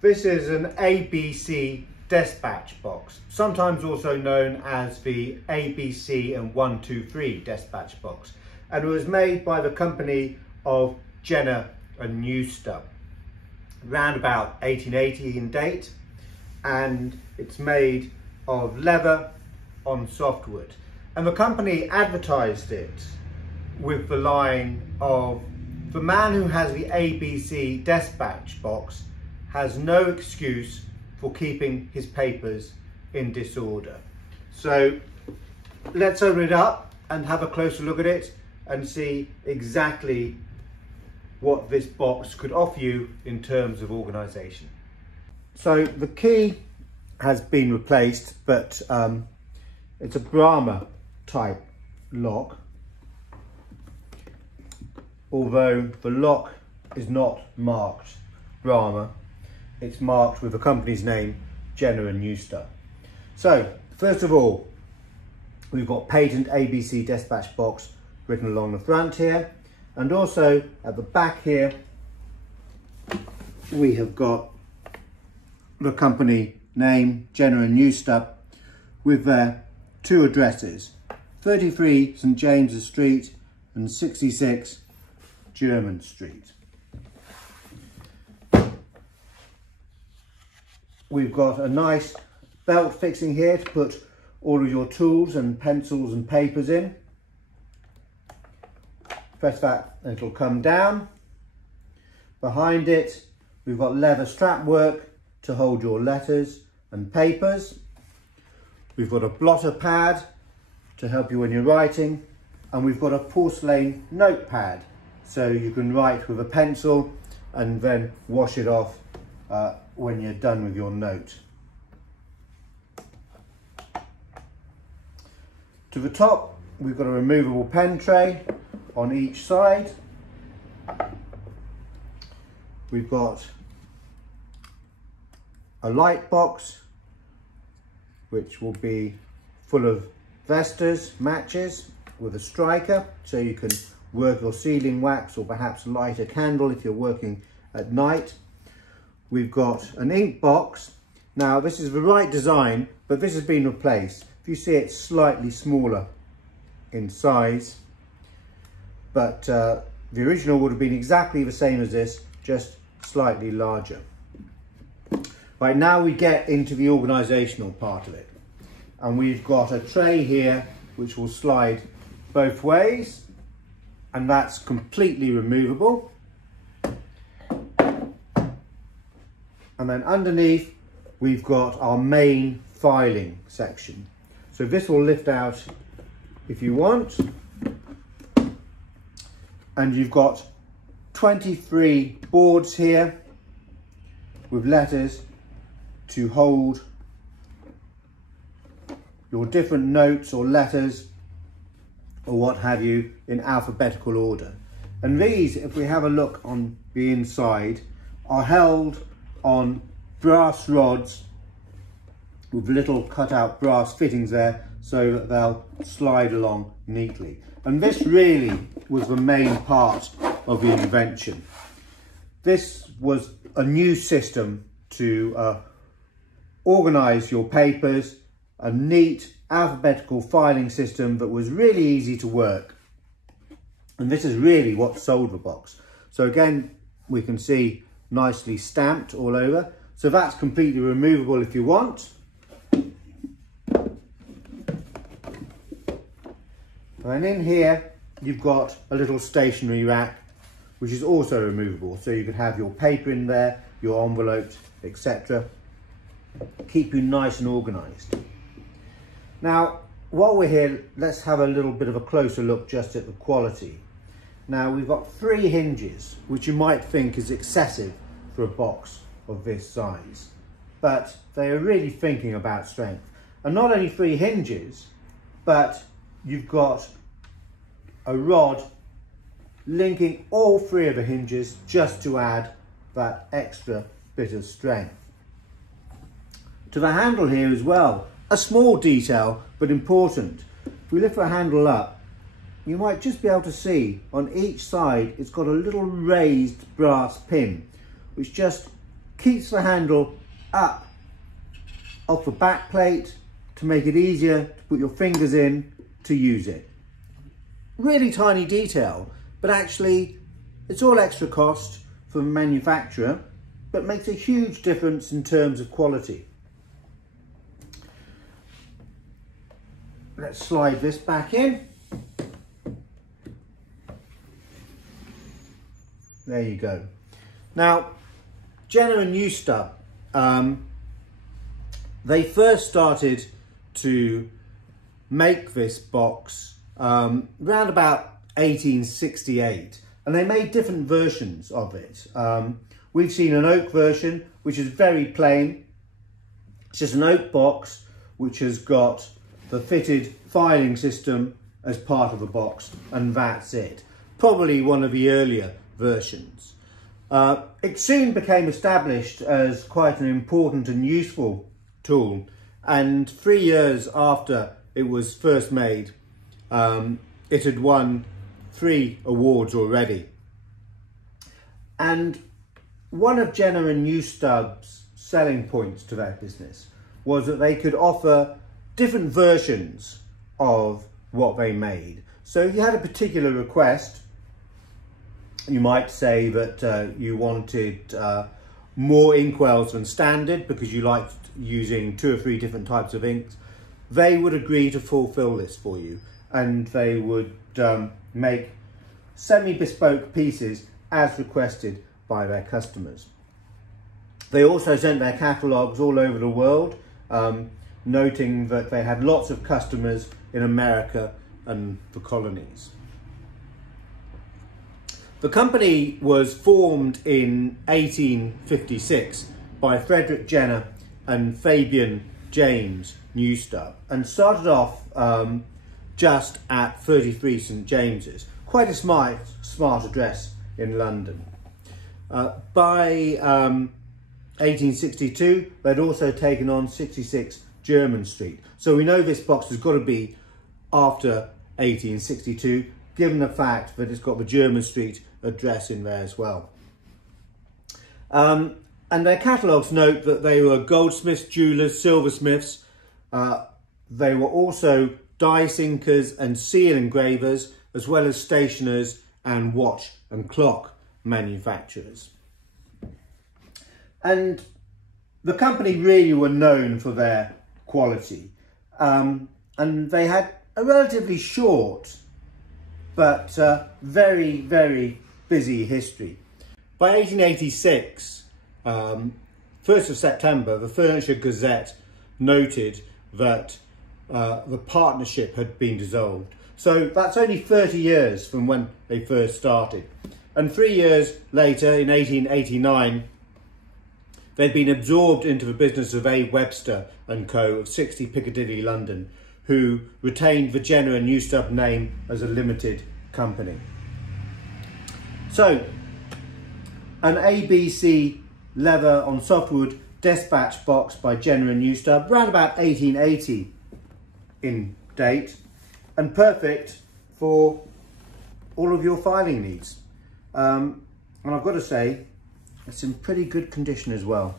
This is an ABC Despatch Box, sometimes also known as the ABC and 123 Despatch Box, and it was made by the company of Jenner and Knewstub, around about 1880 in date, and it's made of leather on softwood. And the company advertised it with the line of, "The man who has the ABC Despatch Box has no excuse for keeping his papers in disorder." So let's open it up and have a closer look at it and see exactly what this box could offer you in terms of organisation. So the key has been replaced, but it's a Brahma type lock, although the lock is not marked Brahma. It's marked with the company's name, Jenner and Knewstub. So first of all, we've got patent ABC Despatch Box written along the front here, and also at the back here we have got the company name, Jenner and Knewstub, with their two addresses, 33 St James's Street and 66 Jermyn Street. We've got a nice belt fixing here to put all of your tools and pencils and papers in. Press that and it'll come down. Behind it, we've got leather strap work to hold your letters and papers. We've got a blotter pad to help you when you're writing, and we've got a porcelain notepad so you can write with a pencil and then wash it off when you're done with your note. To the top, we've got a removable pen tray on each side. We've got a light box which will be full of vestas, matches with a striker, so you can work your sealing wax or perhaps light a candle if you're working at night. We've got an ink box. Now this is the right design, but this has been replaced. If you see, it's slightly smaller in size, but the original would have been exactly the same as this, just slightly larger. Right, now we get into the organisational part of it, and we've got a tray here which will slide both ways, and that's completely removable. And then underneath we've got our main filing section. So this will lift out if you want, and you've got 23 boards here with letters to hold your different notes or letters or what have you in alphabetical order. And these, if we have a look on the inside, are held on brass rods with little cut out brass fittings there so that they'll slide along neatly. And this really was the main part of the invention. This was a new system to organise your papers, a neat alphabetical filing system that was really easy to work. And this is really what sold the box. So again, we can see nicely stamped all over. So that's completely removable if you want. And in here, you've got a little stationery rack, which is also removable. So you can have your paper in there, your envelopes, etc. Keep you nice and organised. Now, while we're here, let's have a little bit of a closer look just at the quality. Now, we've got 3 hinges, which you might think is excessive for a box of this size, but they are really thinking about strength. And not only 3 hinges, but you've got a rod linking all 3 of the hinges just to add that extra bit of strength. To the handle here as well, a small detail but important. If we lift the handle up, you might just be able to see on each side it's got a little raised brass pin which just keeps the handle up off the back plate to make it easier to put your fingers in to use it. Really tiny detail, but actually it's all extra cost for the manufacturer, but makes a huge difference in terms of quality. Let's slide this back in. There you go. Now, Jenner and Knewstub, they first started to make this box around about 1868, and they made different versions of it. We've seen an oak version, which is very plain. It's just an oak box which has got the fitted filing system as part of the box, and that's it. Probably one of the earlier versions. It soon became established as quite an important and useful tool, and 3 years after it was first made, it had won 3 awards already. And one of Jenner and Knewstub's selling points to their business was that they could offer different versions of what they made. So if you had a particular request, you might say that you wanted more inkwells than standard because you liked using 2 or 3 different types of inks. They would agree to fulfill this for you, and they would make semi-bespoke pieces as requested by their customers. They also sent their catalogues all over the world, noting that they had lots of customers in America and the colonies. The company was formed in 1856 by Frederick Jenner and Fabian James Knewstub, and started off just at 33 St James's, quite a smart address in London. By 1862, they'd also taken on 66 Jermyn Street. So we know this box has got to be after 1862, given the fact that it's got the Jermyn Street address in there as well. And their catalogues note that they were goldsmiths, jewellers, silversmiths. They were also die sinkers and seal engravers, as well as stationers and watch and clock manufacturers. And the company really were known for their quality, and they had a relatively short but very, very busy history. By 1886, 1st of September, the Furniture Gazette noted that the partnership had been dissolved. So that's only 30 years from when they first started. And 3 years later, in 1889, they'd been absorbed into the business of A. Webster and Co. of 60 Piccadilly, London, who retained the Jenner and Knewstub name as a limited company. So, an ABC leather on softwood Despatch Box by Jenner and Knewstub, around about 1880 in date, and perfect for all of your filing needs. And I've got to say, it's in pretty good condition as well.